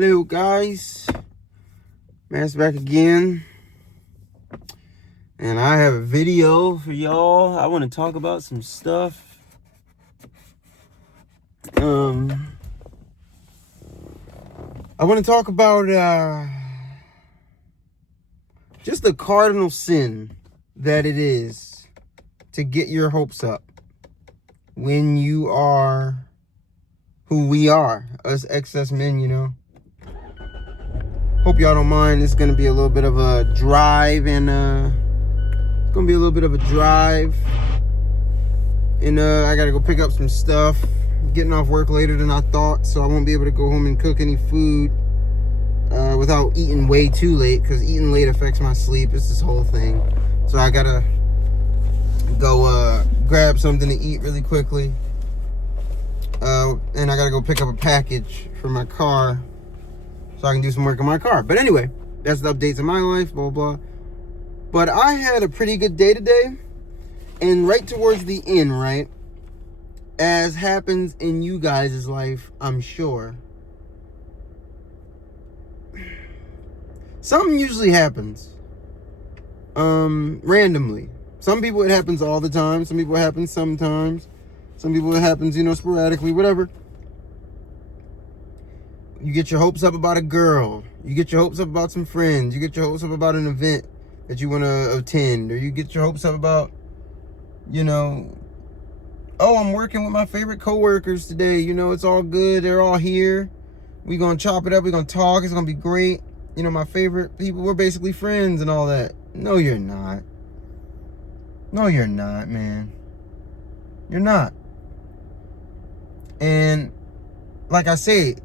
Hello guys, Mass back again, and I have a video for y'all. I want to talk about some stuff. I want to talk about just the cardinal sin that it is to get your hopes up when you are who we are, us excess men, you know. Hope y'all don't mind. It's gonna be a little bit of a drive, and I gotta go pick up some stuff. Getting off work later than I thought, so I won't be able to go home and cook any food without eating way too late, because eating late affects my sleep. It's this whole thing. So I gotta go grab something to eat really quickly, and I gotta go pick up a package for my car so I can do some work on my car. But anyway, that's the updates of my life, blah, blah. But I had a pretty good day today. And right towards the end, right, as happens in you guys' life, I'm sure, something usually happens randomly. Some people it happens all the time. Some people it happens sometimes. Some people it happens, sporadically, whatever. You get your hopes up about a girl. You get your hopes up about some friends. You get your hopes up about an event that you want to attend. Or you get your hopes up about, oh, I'm working with my favorite coworkers today. It's all good. They're all here. We're going to chop it up. We're going to talk. It's going to be great. My favorite people, we're basically friends and all that. No, you're not. No, you're not, man. You're not. And like I say,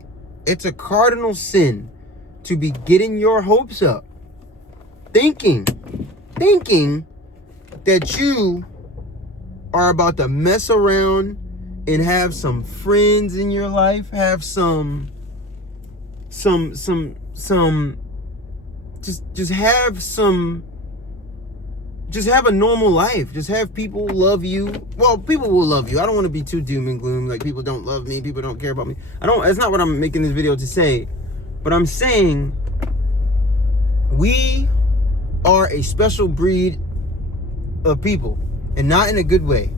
it's a cardinal sin to be getting your hopes up, thinking that you are about to mess around and have some friends in your life, have just have a normal life. Just have people love you. Well, people will love you. I don't want to be too doom and gloom. Like, people don't love me. People don't care about me. That's not what I'm making this video to say. But I'm saying we are a special breed of people. And not in a good way.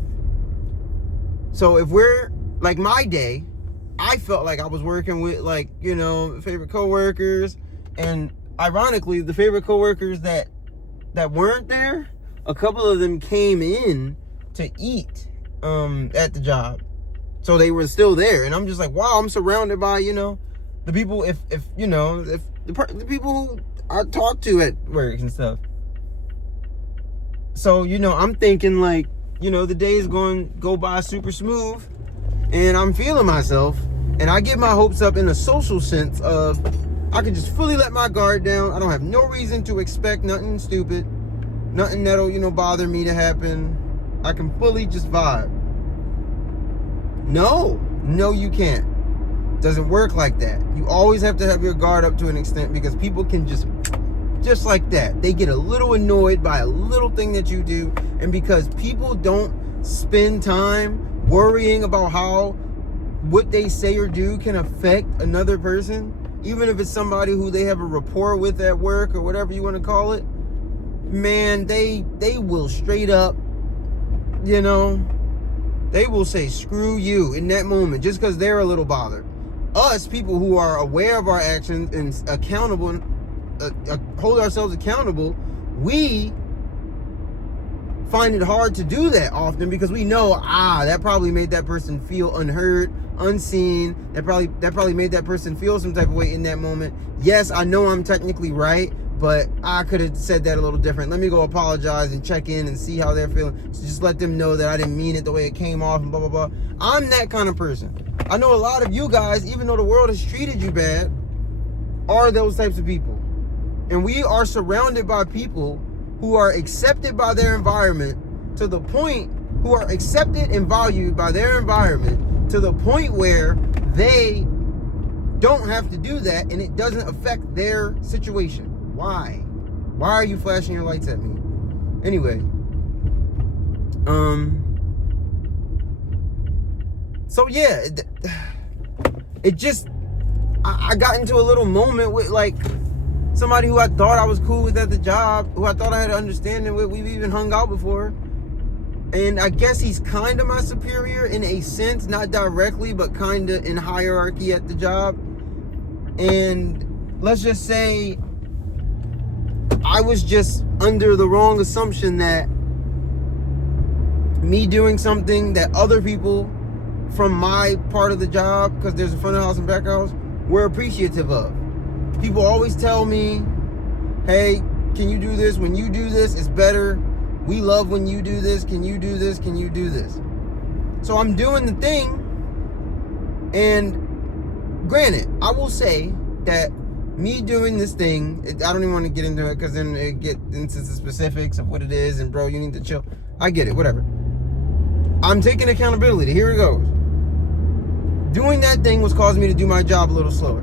So if we're, like my day, I felt like I was working with, favorite coworkers. And ironically, the favorite coworkers that weren't there, a couple of them came in to eat at the job. So they were still there. And I'm just like, wow, I'm surrounded by, the people, if the people who I talk to at work and stuff. So, I'm thinking the day is going to go by super smooth, and I'm feeling myself, and I get my hopes up in a social sense of I can just fully let my guard down. I don't have no reason to expect nothing stupid. Nothing that'll, bother me to happen. I can fully just vibe. No, you can't. Doesn't work like that. You always have to have your guard up to an extent, because people can just like that. They get a little annoyed by a little thing that you do. And because people don't spend time worrying about how what they say or do can affect another person, even if it's somebody who they have a rapport with at work or whatever you want to call it, man, they will straight up, they will say screw you in that moment just because they're a little bothered. Us, people who are aware of our actions and accountable, hold ourselves accountable, we find it hard to do that often, because we know, that probably made that person feel unheard, unseen. That probably made that person feel some type of way in that moment. Yes, I know I'm technically right, but I could have said that a little different. Let me go apologize and check in and see how they're feeling. So just let them know that I didn't mean it the way it came off and blah, blah, blah. I'm that kind of person. I know a lot of you guys, even though the world has treated you bad, are those types of people. And we are surrounded by people who are accepted by their environment to the point, who are accepted and valued by their environment to the point where they don't have to do that, and it doesn't affect their situation. Why? Why are you flashing your lights at me? Anyway, so yeah, it just, I got into a little moment with like somebody who I thought I was cool with at the job, who I thought I had an understanding with. We've even hung out before. And I guess he's kind of my superior in a sense, not directly, but kind of in hierarchy at the job. And let's just say I was just under the wrong assumption that me doing something that other people from my part of the job, because there's a front of house and back of house, were appreciative of. People always tell me, hey, can you do this? When you do this, it's better. We love when you do this. Can you do this? Can you do this? So I'm doing the thing. And granted, I will say that me doing this thing, I don't even want to get into it because then it get into the specifics of what it is. And bro, you need to chill. I get it, whatever. I'm taking accountability. Here it goes. Doing that thing was causing me to do my job a little slower.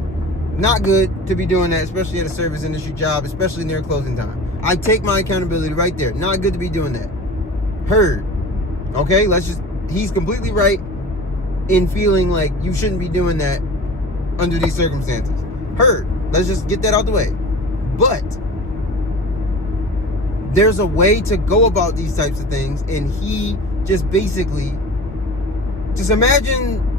Not good to be doing that, especially at a service industry job, especially near closing time. I take my accountability right there. Not good to be doing that. Heard. Okay, he's completely right in feeling like you shouldn't be doing that under these circumstances. Heard. Let's just get that out the way. But there's a way to go about these types of things, and he just basically, just imagine,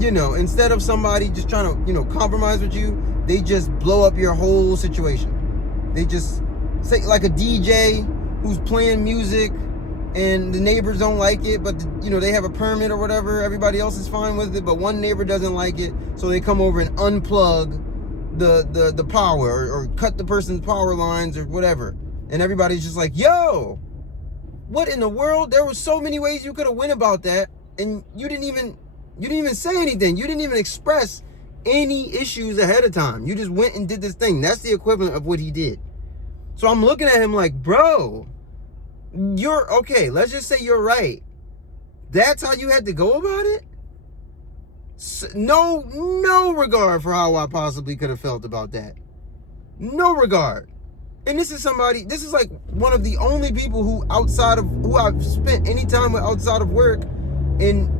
instead of somebody just trying to, compromise with you, they just blow up your whole situation. They just say, like a DJ who's playing music and the neighbors don't like it, but they have a permit or whatever, everybody else is fine with it, but one neighbor doesn't like it, so they come over and unplug the power or cut the person's power lines or whatever, and everybody's just like, yo, what in the world? There were so many ways you could have went about that, and you didn't even say anything. You didn't even express any issues ahead of time. You just went and did this thing. That's the equivalent of what he did. So I'm looking at him like, bro, you're okay. Let's just say you're right. That's how you had to go about it? No regard for how I possibly could have felt about that. No regard. And this is like one of the only people who I've spent any time with outside of work and,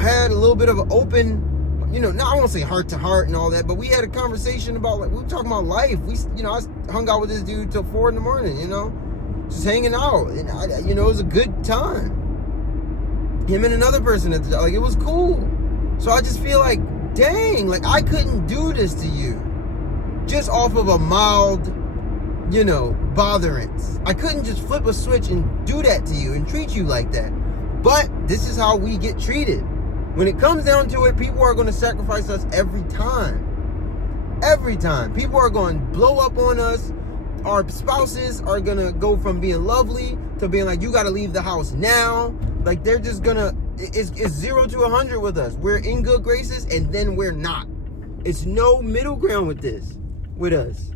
had a little bit of an open, now I won't say heart to heart and all that, but we had a conversation about, like, we were talking about life. I hung out with this dude till 4 a.m, just hanging out. And, it was a good time. Him and another person at the job, like, it was cool. So I just feel like, dang, like, I couldn't do this to you just off of a mild, botherance. I couldn't just flip a switch and do that to you and treat you like that. But this is how we get treated. When it comes down to it, people are going to sacrifice us every time. Every time. People are going to blow up on us. Our spouses are going to go from being lovely to being like, you got to leave the house now. Like, they're just going to, it's 0 to 100 with us. We're in good graces and then we're not. It's no middle ground with us.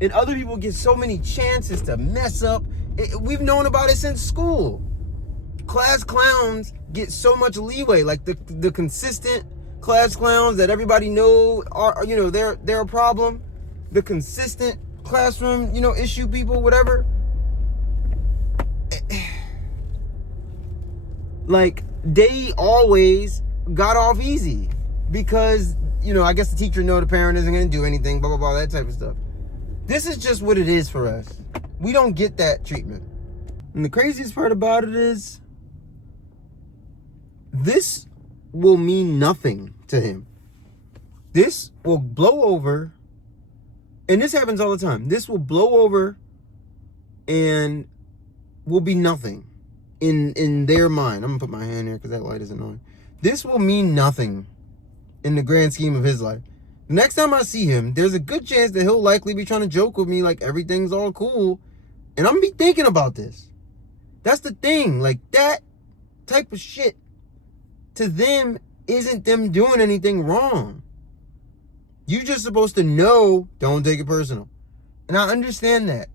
And other people get so many chances to mess up. We've known about it since school. Class clowns get so much leeway. Like the consistent class clowns that everybody know are, they're a problem. The consistent classroom, issue people, whatever. Like, they always got off easy because, I guess the teacher know the parent isn't going to do anything, blah, blah, blah, that type of stuff. This is just what it is for us. We don't get that treatment. And the craziest part about it is, this will mean nothing to him. This will blow over, and this happens all the time. This will blow over and will be nothing in their mind. I'm gonna put my hand here because that light is annoying. This will mean nothing in the grand scheme of his life. The next time I see him, there's a good chance that he'll likely be trying to joke with me like everything's all cool, and I'm gonna be thinking about this. That's the thing. Like, that type of shit to them isn't them doing anything wrong. You're just supposed to know, don't take it personal. And I understand that.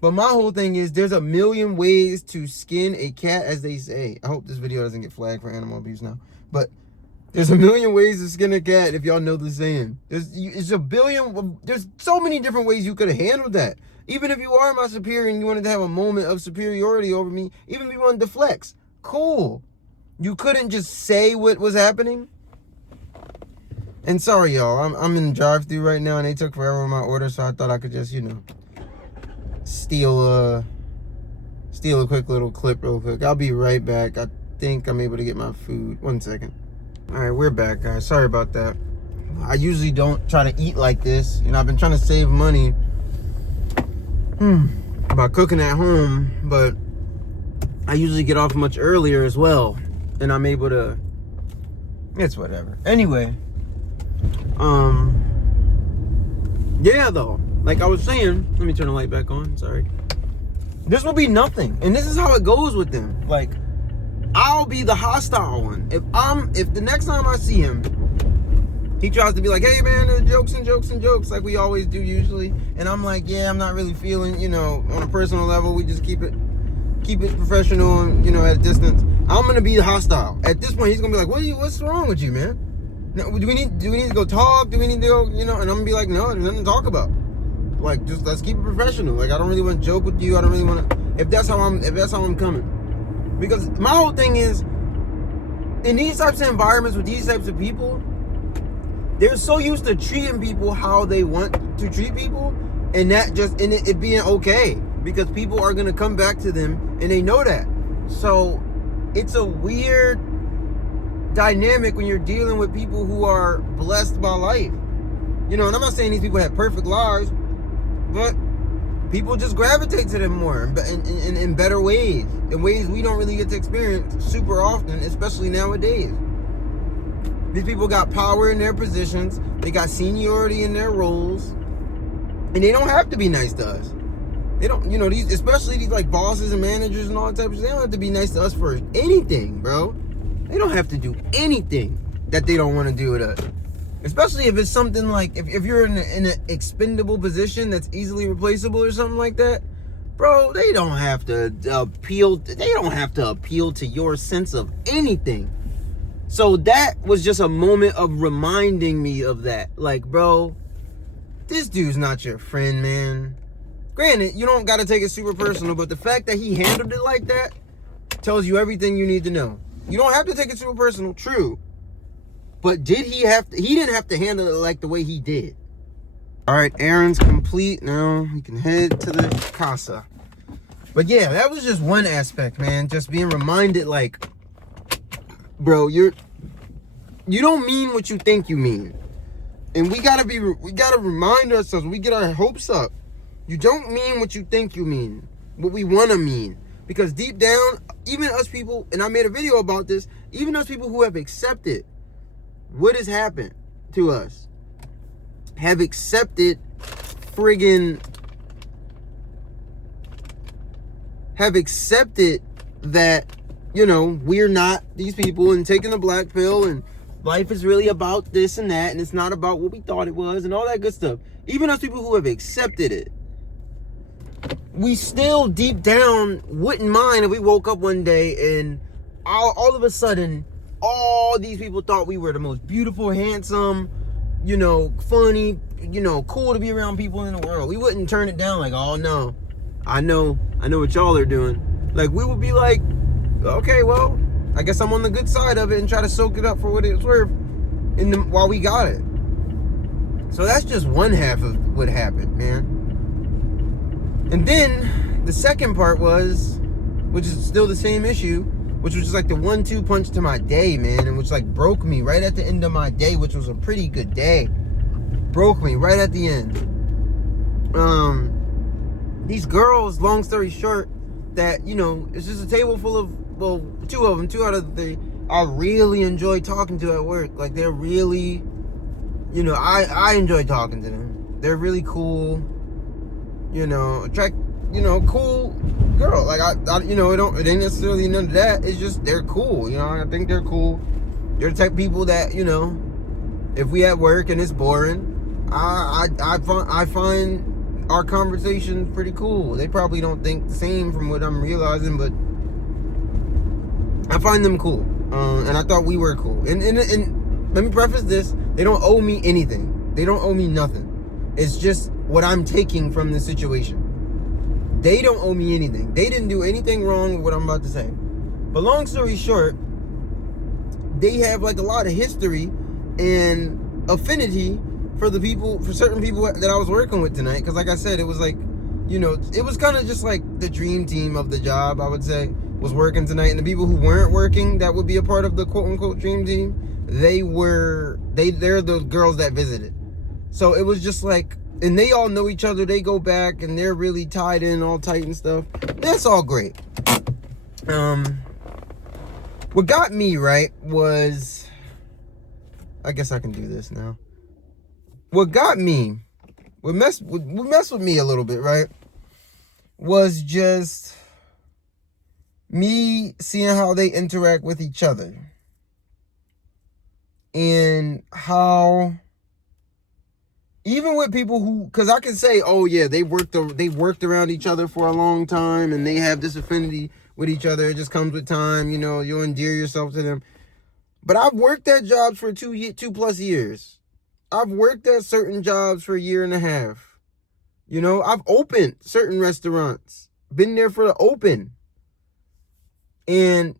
But my whole thing is, there's a million ways to skin a cat, as they say. I hope this video doesn't get flagged for animal abuse now. But there's a million ways to skin a cat, if y'all know the saying. There's so many different ways you could have handled that. Even if you are my superior and you wanted to have a moment of superiority over me, even if you wanted to flex, cool. You couldn't just say what was happening. And sorry, y'all. I'm in the drive-thru right now, and they took forever on my order, so I thought I could just, steal a quick little clip real quick. I'll be right back. I think I'm able to get my food. 1 second. All right, we're back, guys. Sorry about that. I usually don't try to eat like this. I've been trying to save money by cooking at home, but I usually get off much earlier as well, and I'm able to. It's whatever. Anyway, yeah, though, like I was saying, let me turn the light back on. Sorry. This will be nothing, and this is how it goes with them. Like, I'll be the hostile one. If the next time I see him, he tries to be like, hey man, jokes, like we always do usually, and I'm like, yeah, I'm not really feeling, on a personal level, we just keep it professional and, at a distance. I'm gonna be hostile. At this point, he's gonna be like, what's wrong with you, man? No, do we need to go talk? Do we need to go, and I'm gonna be like, no, there's nothing to talk about. Like, just let's keep it professional. Like, I don't really want to joke with you. I don't really want to, if that's how I'm coming. Because my whole thing is, in these types of environments with these types of people, they're so used to treating people how they want to treat people, and that just in it being okay, because people are gonna come back to them, and they know that. So it's a weird dynamic when you're dealing with people who are blessed by life. And I'm not saying these people have perfect lives, but people just gravitate to them more in better ways, in ways we don't really get to experience super often, especially nowadays. These people got power in their positions, they got seniority in their roles, and they don't have to be nice to us. They don't, especially these like bosses and managers and all that type of shit, they don't have to be nice to us for anything, bro. They don't have to do anything that they don't want to do with us. Especially if it's something like, if you're in an expendable position that's easily replaceable or something like that, bro, they don't have to appeal to your sense of anything. So that was just a moment of reminding me of that. Like, bro, this dude's not your friend, man. Granted, you don't got to take it super personal, but the fact that he handled it like that tells you everything you need to know. You don't have to take it super personal, true. But he didn't have to handle it like the way he did. All right, errand's complete. Now we can head to the casa. But yeah, that was just one aspect, man. Just being reminded, like, bro, you don't mean what you think you mean. And we gotta remind ourselves, we get our hopes up. You don't mean what you think you mean, what we wanna mean. Because deep down, even us people, and I made a video about this, even us people who have accepted what has happened to us, have accepted that, we're not these people and taking the black pill and life is really about this and that and it's not about what we thought it was and all that good stuff. Even us people who have accepted it, we still deep down wouldn't mind if we woke up one day and all of a sudden all these people thought we were the most beautiful, handsome, funny, cool to be around people in the world. We wouldn't turn it down like, oh no, I know what y'all are doing. Like, we would be like, okay, well, I guess I'm on the good side of it and try to soak it up for what it's worth while we got it. So that's just one half of what happened, man. And then the second part was, which is still the same issue, which was just like the 1-2 punch to my day, man, and which like broke me right at the end of my day, which was a pretty good day. Broke me right at the end. These girls, long story short, that, it's just a table full of, well, two out of the three, I really enjoy talking to at work. Like, they're really, I enjoy talking to them. They're really cool, cool girl. Like, it ain't necessarily none of that. It's just, they're cool, I think they're cool. They're the type of people that, if we at work and it's boring, I find our conversation pretty cool. They probably don't think the same from what I'm realizing, but I find them cool. And I thought we were cool. And let me preface this, they don't owe me anything. They don't owe me nothing. It's just what I'm taking from the situation. They don't owe me anything. They didn't do anything wrong with what I'm about to say. But long story short, they have like a lot of history, and affinity for certain people that I was working with tonight. Because like I said, it was like, it was kind of just like the dream team of the job, I would say, was working tonight. And the people who weren't working, that would be a part of the quote unquote dream team, they're the girls that visited. So it was just like, and they all know each other. They go back and they're really tied in, all tight and stuff. That's all great. What got me, right, was, I guess I can do this now. What messed with me a little bit, right, was just me seeing how they interact with each other. And how, even with people who, because I can say, oh yeah, they worked around each other for a long time and they have this affinity with each other. It just comes with time, you'll endear yourself to them. But I've worked at jobs for 2+ years. I've worked at certain jobs for a year and a half. I've opened certain restaurants, been there for the open, and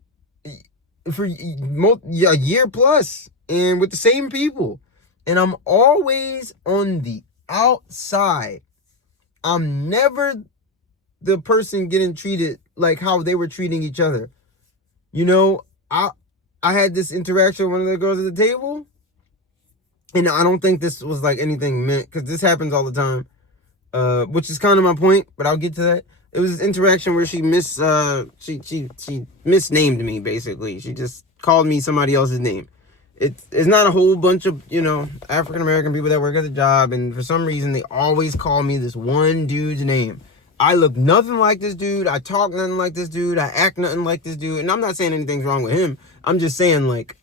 for a year plus, and with the same people. And I'm always on the outside. I'm never the person getting treated like how they were treating each other. I had this interaction with one of the girls at the table, and I don't think this was like anything meant, because this happens all the time, which is kind of my point, but I'll get to that. It was this interaction where she misnamed me, basically. She just called me somebody else's name. It's not a whole bunch of, African-American people that work at the job, and for some reason, they always call me this one dude's name. I look nothing like this dude. I talk nothing like this dude. I act nothing like this dude. And I'm not saying anything's wrong with him. I'm just saying, like,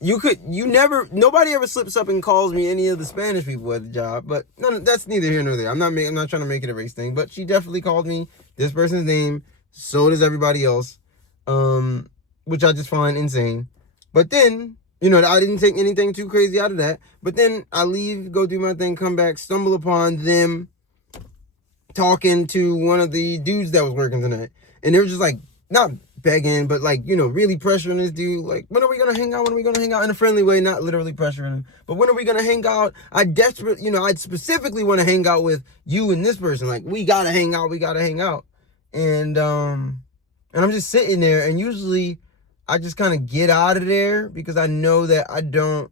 nobody ever slips up and calls me any of the Spanish people at the job, but that's neither here nor there. I'm not trying to make it a race thing, but she definitely called me this person's name. So does everybody else, which I just find insane. But then, I didn't take anything too crazy out of that. But then I leave, go do my thing, come back, stumble upon them talking to one of the dudes that was working tonight. And they were just like, not begging, but like, really pressuring this dude. Like, when are we going to hang out? When are we going to hang out? In a friendly way, not literally pressuring him. But when are we going to hang out? I'd specifically want to hang out with you and this person. Like, we got to hang out. And I'm just sitting there, and usually I just kind of get out of there because I know that I don't,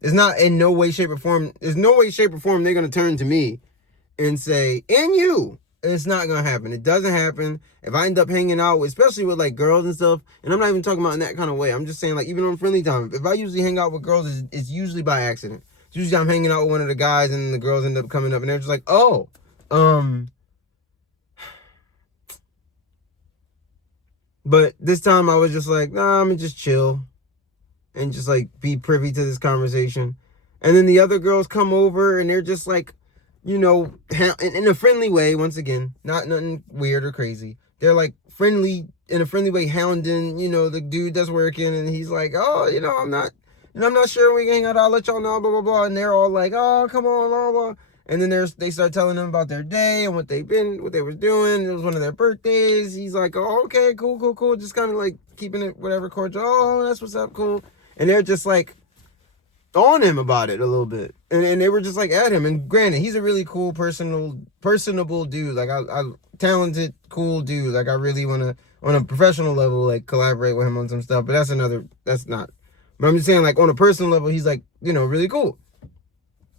it's not in no way, shape, or form. There's no way, shape, or form they're going to turn to me and say, and you. It's not going to happen. It doesn't happen. If I end up hanging out, especially with like girls and stuff, and I'm not even talking about in that kind of way. I'm just saying, like, even on friendly time, if I usually hang out with girls, it's usually by accident. It's usually I'm hanging out with one of the guys and the girls end up coming up and they're just like, oh, but this time I was just like, nah, I'm gonna just chill and just like be privy to this conversation. And then the other girls come over and they're just like, in a friendly way, once again, not nothing weird or crazy. They're like in a friendly way, hounding, the dude that's working, and he's like, oh, I'm not sure we can hang out, I'll let y'all know, blah, blah, blah. And they're all like, oh, come on, blah, blah. And then they start telling them about their day and what they were doing. It was one of their birthdays. He's like, oh, okay, cool. Just kind of like keeping it whatever cordial. Oh, that's what's up, cool. And they're just like on him about it a little bit. And they were just like at him. And granted, he's a really cool, personable dude. Like I talented, cool dude. Like I really want to, on a professional level, like collaborate with him on some stuff. But that's not. But I'm just saying, like, on a personal level, he's like, really cool.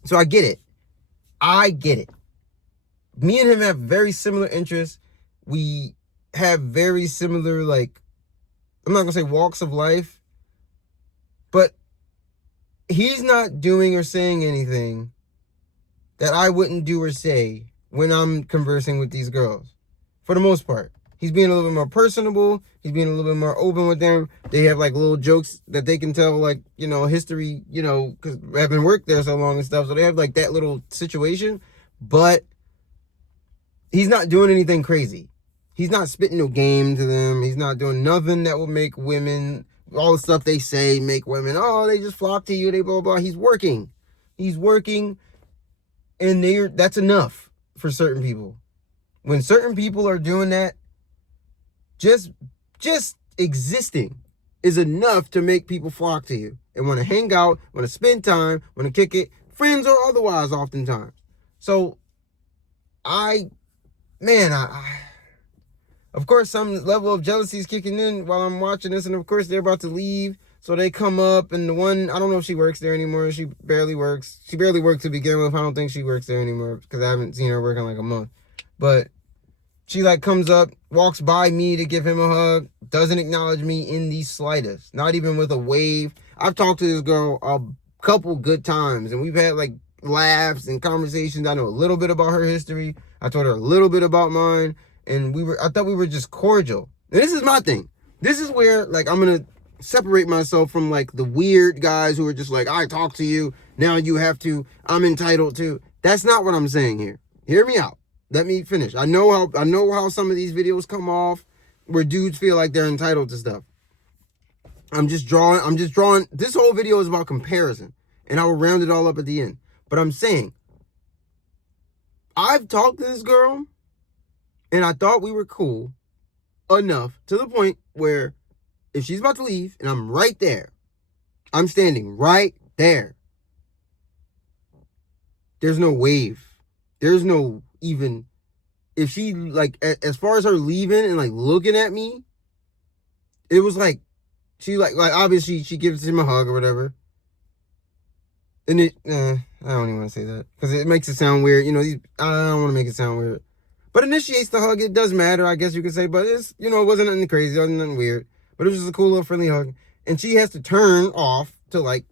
So I get it. Me and him have very similar interests. We have very similar, like, I'm not going to say walks of life, but he's not doing or saying anything that I wouldn't do or say when I'm conversing with these girls, for the most part. He's being a little bit more personable. He's being a little bit more open with them. They have like little jokes that they can tell, like, history, because having worked there so long and stuff. So they have like that little situation, but he's not doing anything crazy. He's not spitting no game to them. He's not doing nothing that will make women, all the stuff they say, make women, oh, they just flock to you, they blah, blah. He's working. And that's enough for certain people. When certain people are doing that, just existing is enough to make people flock to you. and want to hang out, want to spend time, want to kick it, friends or otherwise oftentimes. So of course, some level of jealousy is kicking in while I'm watching this, and of course they're about to leave. So they come up, and the one, I don't know if she works there anymore. She barely works. She barely worked to begin with. I don't think she works there anymore because I haven't seen her work in like a month. But she like comes up, walks by me to give him a hug, doesn't acknowledge me in the slightest, not even with a wave. I've talked to this girl a couple good times, and we've had like laughs and conversations. I know a little bit about her history. I told her a little bit about mine, and I thought we were just cordial. And this is my thing. This is where like I'm gonna separate myself from like the weird guys who are just like, I talk to you, now you have to, I'm entitled to. That's not what I'm saying here. Hear me out. Let me finish. I know how some of these videos come off where dudes feel like they're entitled to stuff. I'm just drawing. This whole video is about comparison, and I will round it all up at the end. But I'm saying, I've talked to this girl, and I thought we were cool enough to the point where if she's about to leave and I'm right there, I'm standing right there, there's no wave. There's no even, if she like, as far as her leaving and like looking at me, it was like, she like obviously she gives him a hug or whatever. And I don't even want to say that because it makes it sound weird. I don't want to make it sound weird. But initiates the hug. It does matter, I guess you could say. But it's, it wasn't nothing crazy. It wasn't nothing weird. But it was just a cool little friendly hug. And she has to turn off to like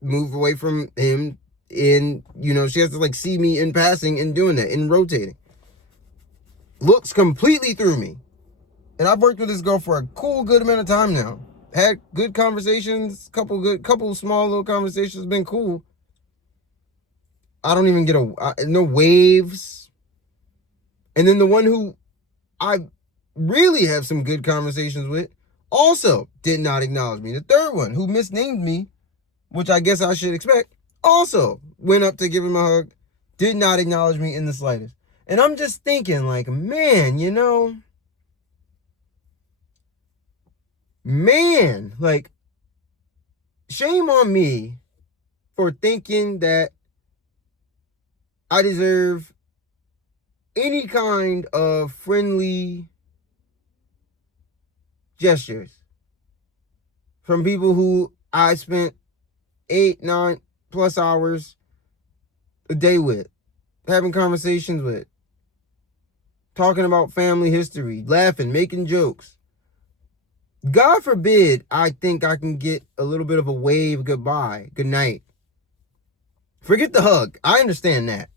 move away from him. And, she has to like see me in passing and doing that and rotating. Looks completely through me. And I've worked with this girl for a good amount of time now. Had good conversations, couple small little conversations, been cool. I don't even get no waves. And then the one who I really have some good conversations with also did not acknowledge me. The third one, who misnamed me, which I guess I should expect, also went up to give him a hug, did not acknowledge me in the slightest. And I'm just thinking like, man, like, shame on me for thinking that I deserve any kind of friendly gestures from people who I spent 8, 9 plus hours a day with, having conversations with, talking about family history, laughing, making jokes. God forbid I think I can get a little bit of a wave goodbye, good night. Forget the hug. I understand that.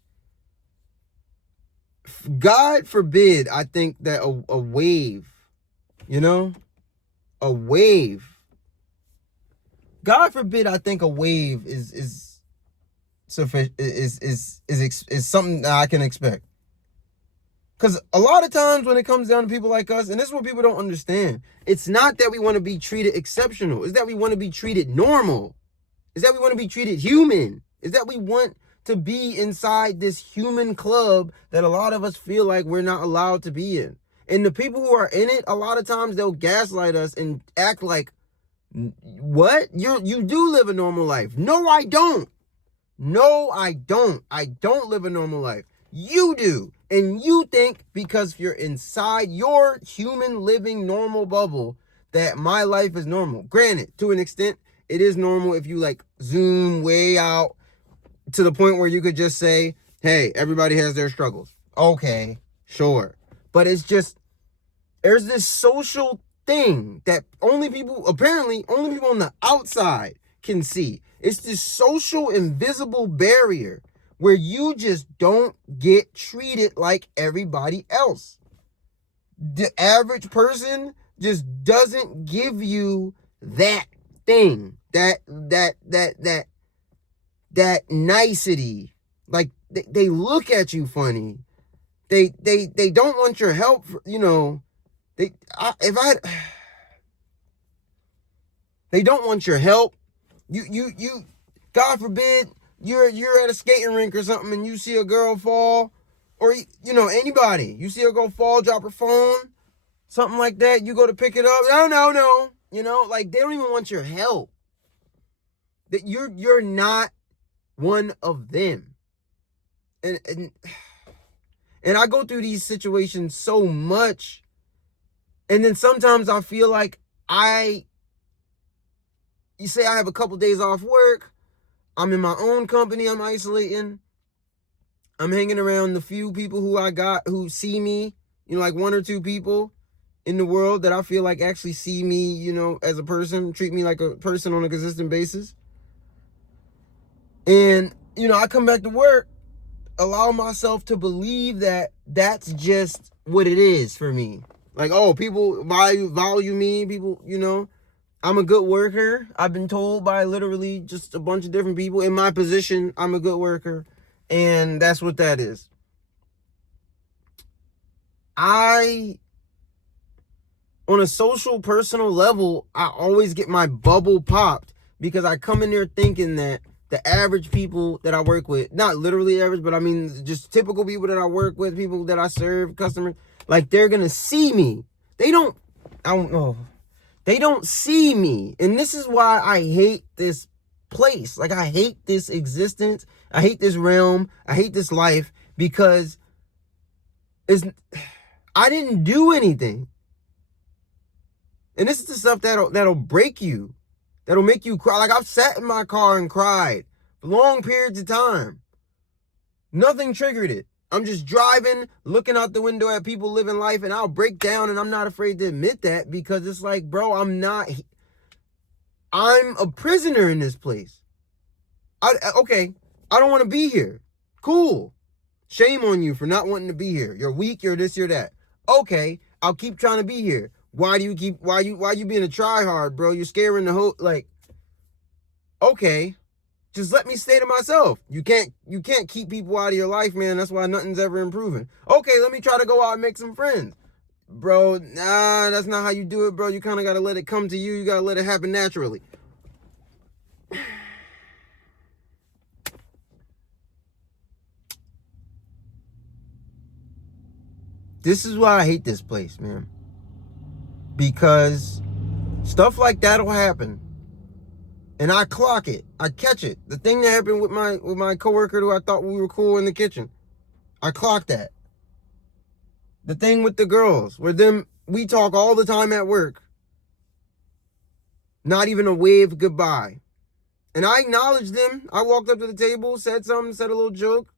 God forbid I think that a wave, a wave. God forbid I think a wave is sufficient, is something that I can expect. Because a lot of times when it comes down to people like us, and this is what people don't understand, it's not that we want to be treated exceptional. It's that we want to be treated normal. It's that we want to be treated human. It's that we want to be inside this human club that a lot of us feel like we're not allowed to be in. And the people who are in it, a lot of times they'll gaslight us and act like, what? You do live a normal life. No, I don't. No, I don't. I don't live a normal life. You do. And you think because you're inside your human living normal bubble that my life is normal. Granted, to an extent, it is normal if you like zoom way out to the point where you could just say, hey, everybody has their struggles. Okay, sure. But it's just, there's this social thing that apparently only people on the outside can see. It's this social invisible barrier where you just don't get treated like everybody else. The average person just doesn't give you that thing, that nicety. Like they look at you funny. They don't want your help. They don't want your help. You God forbid, you're at a skating rink or something and you see a girl fall, or anybody, you see a girl fall, drop her phone, something like that, you go to pick it up, no, like they don't even want your help. That you're not one of them. And I go through these situations so much. And then sometimes I feel like you say I have a couple days off work. I'm in my own company. I'm isolating. I'm hanging around the few people who I got who see me, like one or two people in the world that I feel like actually see me, as a person, treat me like a person on a consistent basis. And, I come back to work, allow myself to believe that that's just what it is for me. Like, oh, people value me, people, I'm a good worker. I've been told by literally just a bunch of different people in my position, I'm a good worker. And that's what that is. On a social, personal level, I always get my bubble popped because I come in there thinking that the average people that I work with, not literally average, but I mean just typical people that I work with, people that I serve, customers, like they're going to see me. I don't know. They don't see me. And this is why I hate this place. Like, I hate this existence. I hate this realm. I hate this life because I didn't do anything. And this is the stuff that'll break you. That'll make you cry. Like, I've sat in my car and cried for long periods of time. Nothing triggered it. I'm just driving, looking out the window at people living life, and I'll break down, and I'm not afraid to admit that because it's like, bro, I'm a prisoner in this place. Okay, I don't want to be here. Cool. Shame on you for not wanting to be here. You're weak, you're this, you're that. Okay, I'll keep trying to be here. Why you being a tryhard, bro? You're scaring the whole, like, okay, just let me stay to myself. You can't keep people out of your life, man. That's why nothing's ever improving. Okay, let me try to go out and make some friends. Bro, nah, that's not how you do it, bro. You kind of got to let it come to you. You got to let it happen naturally. This is why I hate this place, man. Because stuff like that'll happen. And I clock it. I catch it. The thing that happened with my coworker who I thought we were cool in the kitchen. I clocked that. The thing with the girls, where we talk all the time at work. Not even a wave goodbye. And I acknowledged them. I walked up to the table, said something, said a little joke.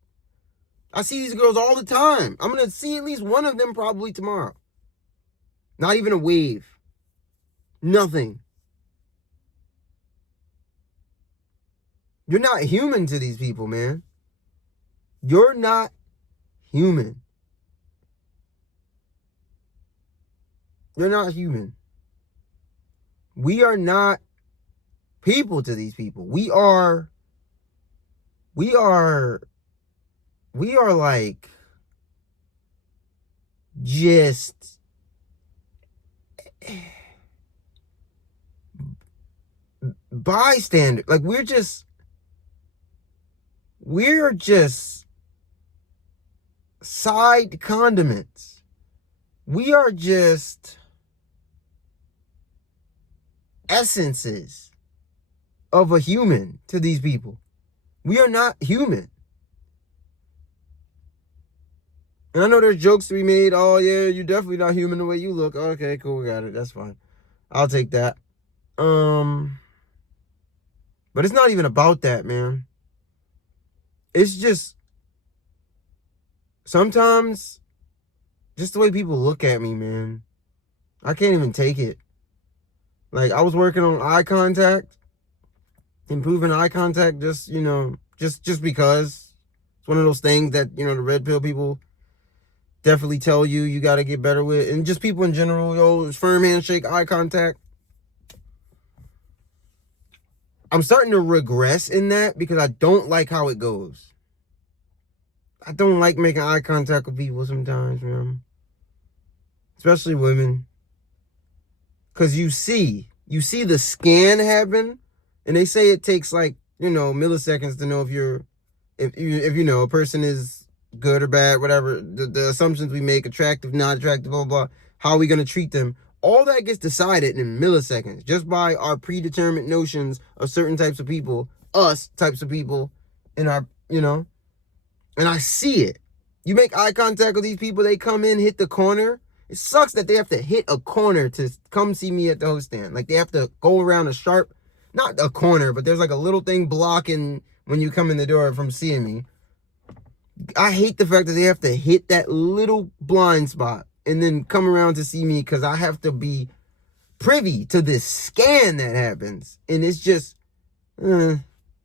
I see these girls all the time. I'm going to see at least one of them probably tomorrow. Not even a wave. Nothing. You're not human to these people, man. You're not human. You're not human. We are not people to these people. We are like just bystander. Like we're just side condiments. We are just essences of a human to these people. We are not human. And I know there's jokes to be made. Oh, yeah, you're definitely not human the way you look. Okay, cool, got it. That's fine. I'll take that. But it's not even about that, man. It's just sometimes just the way people look at me, man. I can't even take it. Like, I was working on eye contact, improving eye contact just because it's one of those things that, the red pill people definitely tell you got to get better with. And just people in general, firm handshake, eye contact. I'm starting to regress in that because I don't like how it goes. I don't like making eye contact with people sometimes, man. Especially women. Because you see the scan happen, and they say it takes like, milliseconds to know if a person is good or bad, whatever. The assumptions we make, attractive, not attractive, blah, blah, blah. How are we going to treat them? all that gets decided in milliseconds just by our predetermined notions of certain types of people, us types of people, in our, and I see it. You make eye contact with these people, they come in, hit the corner. It sucks that they have to hit a corner to come see me at the host stand. Like, they have to go around a sharp, not a corner, but there's like a little thing blocking when you come in the door from seeing me. I hate the fact that they have to hit that little blind spot and then come around to see me because I have to be privy to this scan that happens. And it's just, yeah.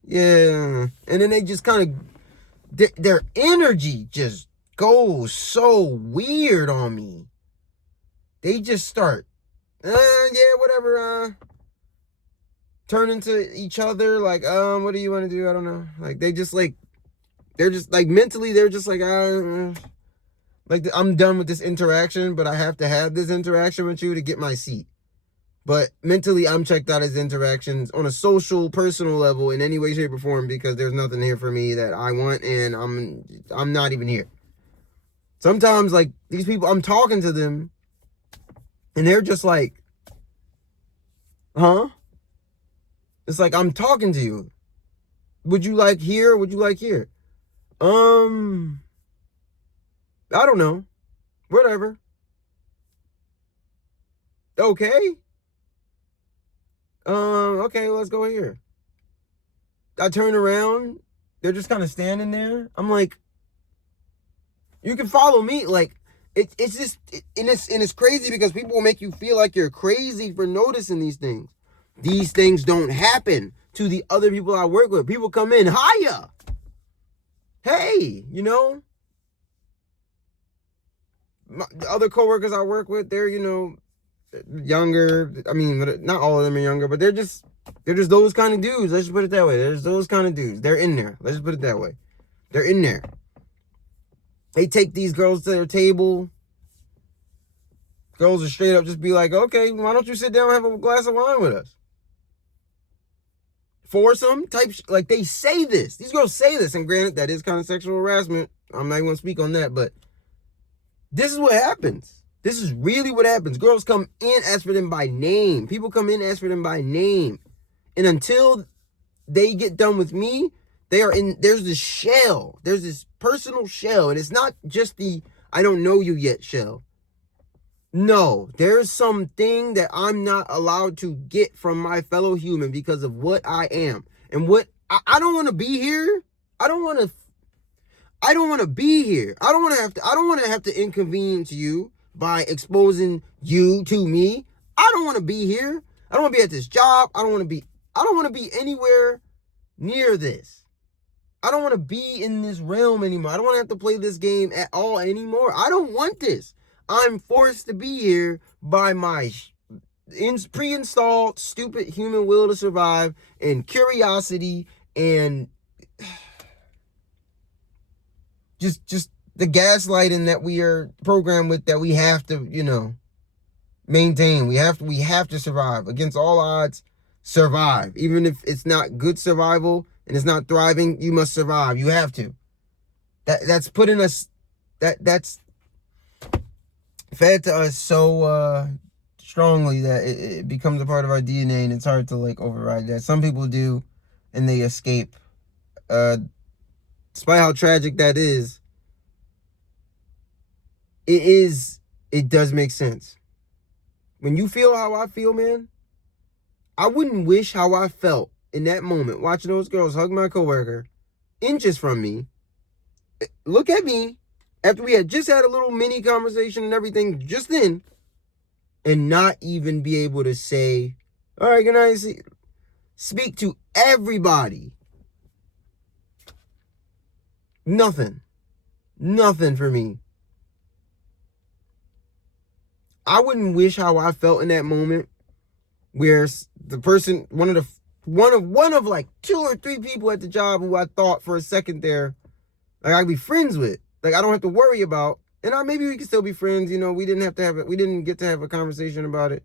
And then they just kind of, their energy just goes so weird on me. They just start, whatever, turn into each other. Like, what do you want to do? I don't know. Like, they're just like mentally, they're just like, like, I'm done with this interaction, but I have to have this interaction with you to get my seat. But mentally, I'm checked out as interactions on a social, personal level in any way, shape, or form, because there's nothing here for me that I want, and I'm not even here. Sometimes, like, these people, I'm talking to them, and they're just like, huh? It's like, I'm talking to you. Would you like here? Would you like here? I don't know. Whatever. Okay. Okay, let's go here. I turn around. They're just kind of standing there. I'm like, you can follow me. Like, it's just, and it's crazy because people will make you feel like you're crazy for noticing these things. These things don't happen to the other people I work with. People come in, hiya. Hey, the other coworkers I work with, they're, younger. I mean, not all of them are younger, but they're just those kind of dudes. Let's just put it that way. There's those kind of dudes. They're in there. Let's just put it that way. They're in there. They take these girls to their table. Girls are straight up just be like, okay, why don't you sit down and have a glass of wine with us? Foursome type, like, they say this. These girls say this, and granted, that is kind of sexual harassment. I'm not even going to speak on that, but this is what happens. This is really what happens. Girls come in, ask for them by name. People come in, ask for them by name. And until they get done with me, there's this shell. There's this personal shell. And it's not just the I don't know you yet shell. No, there's something that I'm not allowed to get from my fellow human because of what I am. And what I don't want to be here. I don't want to be here. I don't want to have to inconvenience you by exposing you to me. I don't want to be here. I don't want to be at this job. I don't want to be anywhere near this. I don't want to be in this realm anymore. I don't want to have to play this game at all anymore. I don't want this. I'm forced to be here by my pre-installed stupid human will to survive and curiosity and just the gaslighting that we are programmed with, that we have to, maintain. We have to survive against all odds. Survive, even if it's not good survival and it's not thriving. You must survive. You have to. That's putting us. That's fed to us so strongly that it becomes a part of our DNA, and it's hard to override that. Some people do, and they escape. Despite how tragic that is, it does make sense. When you feel how I feel, man, I wouldn't wish how I felt in that moment watching those girls hug my coworker inches from me. Look at me after we had just had a little mini conversation and everything just then, and not even be able to say, all right, good night, speak to everybody. Nothing for me. I wouldn't wish how I felt in that moment, where the person, one of like 2 or 3 people at the job who I thought for a second there, I'd be friends with, I don't have to worry about, and maybe we can still be friends. We didn't get to have a conversation about it.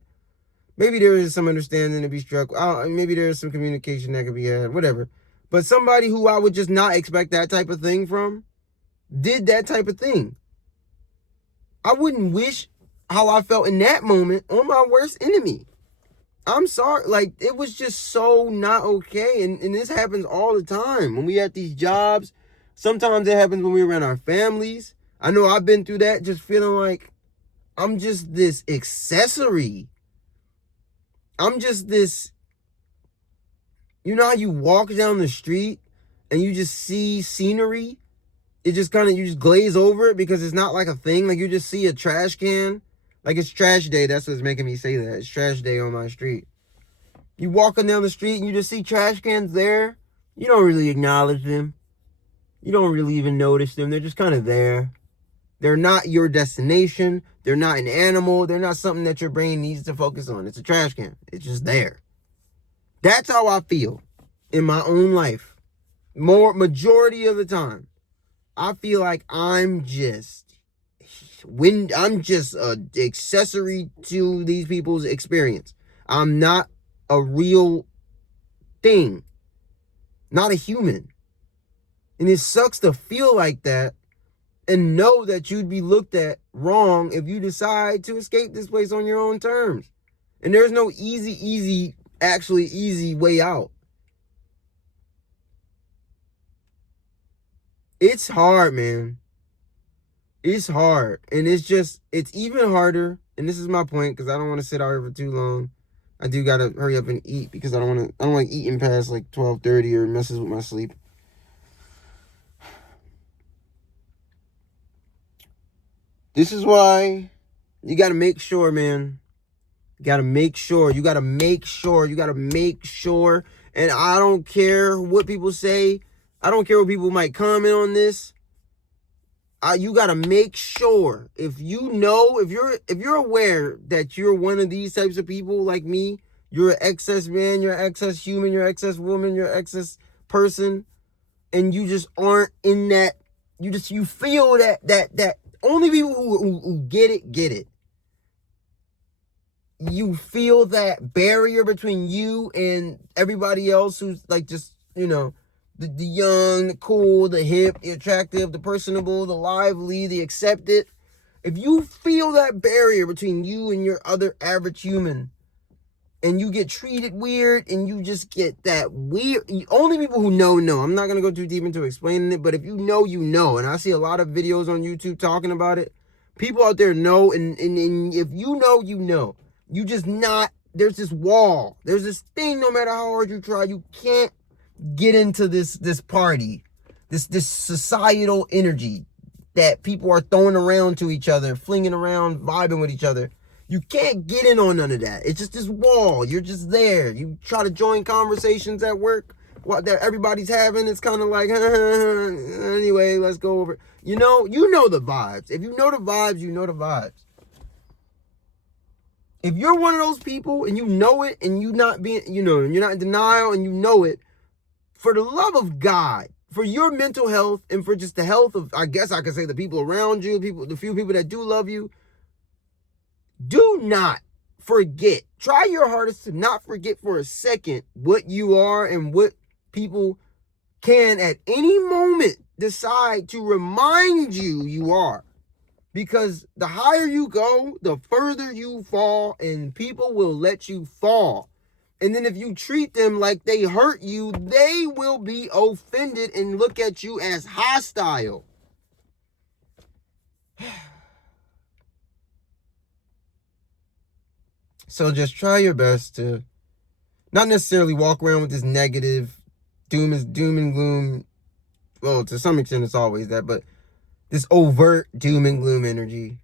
Maybe there is some understanding to be struck. Maybe there is some communication that could be had, whatever. But somebody who I would just not expect that type of thing from did that type of thing. I wouldn't wish how I felt in that moment on my worst enemy. I'm sorry. Like, it was just so not okay. And this happens all the time. When we at these jobs, sometimes it happens when we're around our families. I know I've been through that, just feeling like I'm just this accessory. I'm just this, you know how you walk down the street and you just see scenery? It just kind of, you just glaze over it because it's not like a thing. Like, you just see a trash can. Like, it's trash day. That's what's making me say that. It's trash day on my street. You walking down the street and you just see trash cans there. You don't really acknowledge them. You don't really even notice them. They're just kind of there. They're not your destination. They're not an animal. They're not something that your brain needs to focus on. It's a trash can. It's just there. That's how I feel in my own life. Majority of the time, I feel like I'm just a accessory to these people's experience. I'm not a real thing, not a human. And it sucks to feel like that and know that you'd be looked at wrong if you decide to escape this place on your own terms. And there's no easy way out. It's hard, man. It's hard. And it's even harder. And this is my point, because I don't want to sit out here for too long. I do got to hurry up and eat, because I don't like eating past like 12:30 or messes with my sleep. This is why you got to make sure, man. You got to make sure. You got to make sure. You got to make sure. And I don't care what people say. I don't care what people might comment on this. You got to make sure. If you're aware that you're one of these types of people like me, you're an excess man, you're an excess human, you're an excess woman, you're an excess person, and you just aren't in that, you feel that only people who get it. You feel that barrier between you and everybody else who's like just, the young, the cool, the hip, the attractive, the personable, the lively, the accepted. If you feel that barrier between you and your other average human, and you get treated weird, and you just get that weird, only people who know. I'm not going to go too deep into explaining it, but if you know, you know. And I see a lot of videos on YouTube talking about it. People out there know, and if you know, you know. You just not, there's this wall. There's this thing, no matter how hard you try, you can't get into this party, this societal energy that people are throwing around to each other, flinging around, vibing with each other. You can't get in on none of that. It's just this wall. You're just there. You try to join conversations at work that everybody's having. It's kind of like, anyway, let's go over. You know the vibes. If you know the vibes, you know the vibes. If you're one of those people and you know it, and you not being, and you're not in denial and you know it, for the love of God, for your mental health and for just the health of, I guess I could say, the people around you, the few people that do love you, do not forget. Try your hardest to not forget for a second what you are and what people can at any moment decide to remind you are. Because the higher you go, the further you fall, and people will let you fall. And then if you treat them like they hurt you, they will be offended and look at you as hostile. So just try your best to not necessarily walk around with this negative doom and gloom. Well, to some extent it's always that, but this overt doom and gloom energy.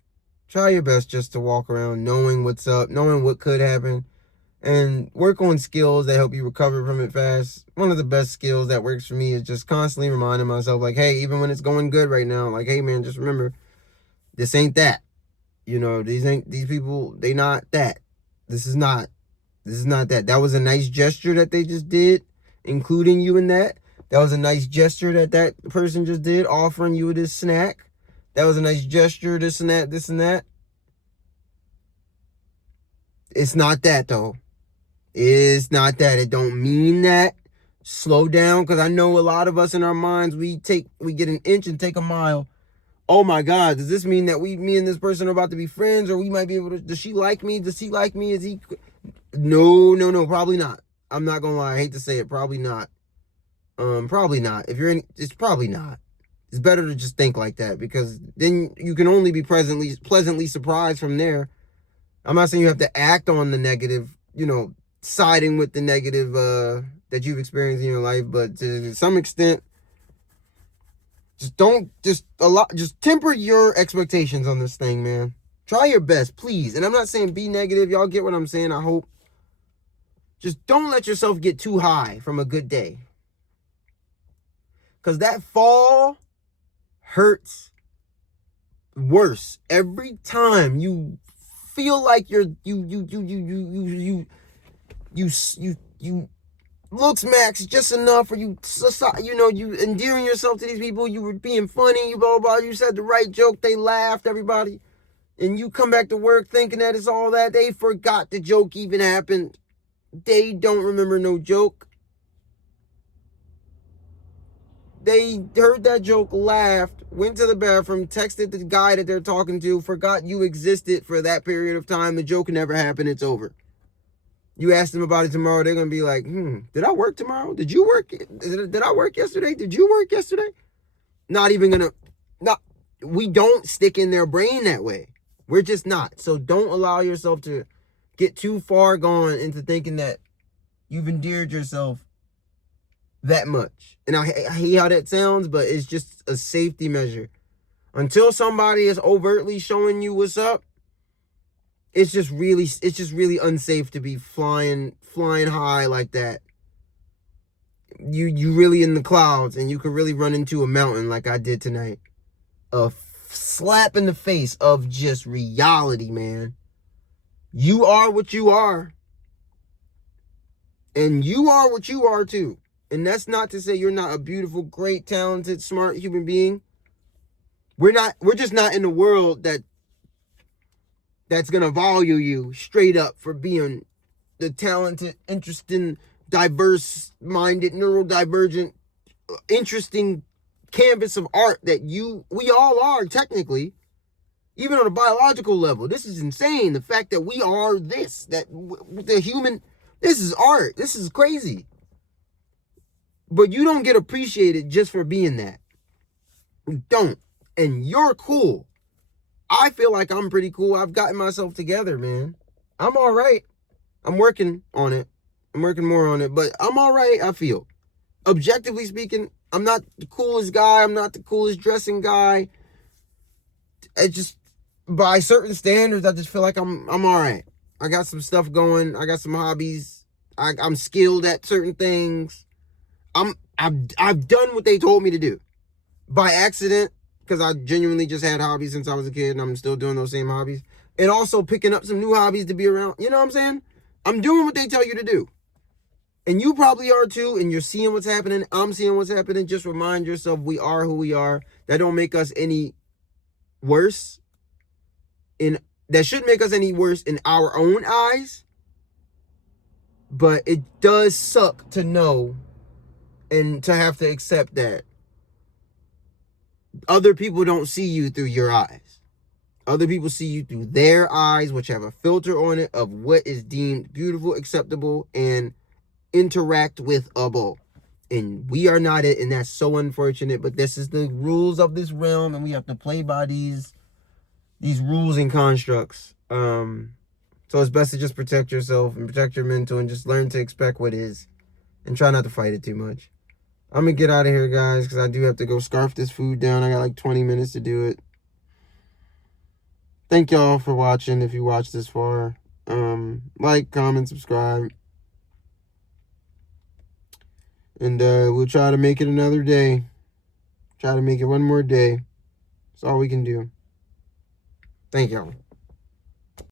Try your best just to walk around knowing what's up, knowing what could happen, and work on skills that help you recover from it fast. One of the best skills that works for me is just constantly reminding myself, like, hey, even when it's going good right now, like, hey, man, just remember, this ain't that. These people, they not that. This is not that. That was a nice gesture that they just did, including you in that. That was a nice gesture that person just did, offering you this snack. That was a nice gesture, this and that. It's not that, though. It's not that. It don't mean that. Slow down, because I know a lot of us in our minds, we get an inch and take a mile. oh my God, does this mean that me and this person are about to be friends, or we might be able to, does she like me? Does he like me? Is he, no, probably not. I'm not gonna lie, I hate to say it, probably not. Probably not. If you're in, it's probably not. It's better to just think like that, because then you can only be pleasantly surprised from there. I'm not saying you have to act on the negative, siding with the negative that you've experienced in your life, but to some extent, just temper your expectations on this thing, man. Try your best, please. And I'm not saying be negative. Y'all get what I'm saying, I hope. Just don't let yourself get too high from a good day. Because that fall hurts worse every time you feel like you looks max just enough, or you endearing yourself to these people, you were being funny, you blah blah, you said the right joke, they laughed, everybody, and you come back to work thinking that it's all that. They forgot the joke even happened. They don't remember no joke. They heard that joke, laughed, went to the bathroom, texted the guy that they're talking to, forgot you existed for that period of time. The joke never happened. It's over. You ask them about it tomorrow, they're going to be like, did I work tomorrow? Did you work? Did I work yesterday? Did you work yesterday? Not even going to, we don't stick in their brain that way. We're just not. So don't allow yourself to get too far gone into thinking that you've endeared yourself that much. And I hate how that sounds, but it's just a safety measure. Until somebody is overtly showing you what's up, it's just really unsafe to be flying high like that. You really in the clouds, and you could really run into a mountain like I did tonight. A slap in the face of just reality, man. You are what you are. And you are what you are too. And that's not to say you're not a beautiful, great, talented, smart human being. We're just not in a world that's gonna value you straight up for being the talented, interesting, diverse-minded, neurodivergent, interesting canvas of art that we all are, technically. Even on a biological level. This is insane. The fact that we are this, this is art. This is crazy. But you don't get appreciated just for being that. You don't. And you're cool. I feel like I'm pretty cool. I've gotten myself together, man. I'm all right. I'm working on it. I'm working more on it. But I'm all right, I feel. Objectively speaking, I'm not the coolest guy. I'm not the coolest dressing guy. It just, by certain standards, I just feel like I'm all right. I got some stuff going. I got some hobbies. I'm skilled at certain things. I've done what they told me to do by accident, because I genuinely just had hobbies since I was a kid, and I'm still doing those same hobbies, and also picking up some new hobbies to be around. You know what I'm saying? I'm doing what they tell you to do, and you probably are too. And you're seeing what's happening. I'm seeing what's happening. Just remind yourself we are who we are. That don't make us any worse. That shouldn't make us any worse in our own eyes. But it does suck to know and to have to accept that other people don't see you through your eyes. Other people see you through their eyes, which have a filter on it of what is deemed beautiful, acceptable, and interact with-able. And we are not it, and that's so unfortunate. But this is the rules of this realm, and we have to play by these rules and constructs. So it's best to just protect yourself and protect your mental, and just learn to expect what is, and try not to fight it too much. I'm going to get out of here, guys, because I do have to go scarf this food down. I got like 20 minutes to do it. Thank y'all for watching, if you watched this far. Like, comment, subscribe. And we'll try to make it another day. Try to make it one more day. That's all we can do. Thank y'all.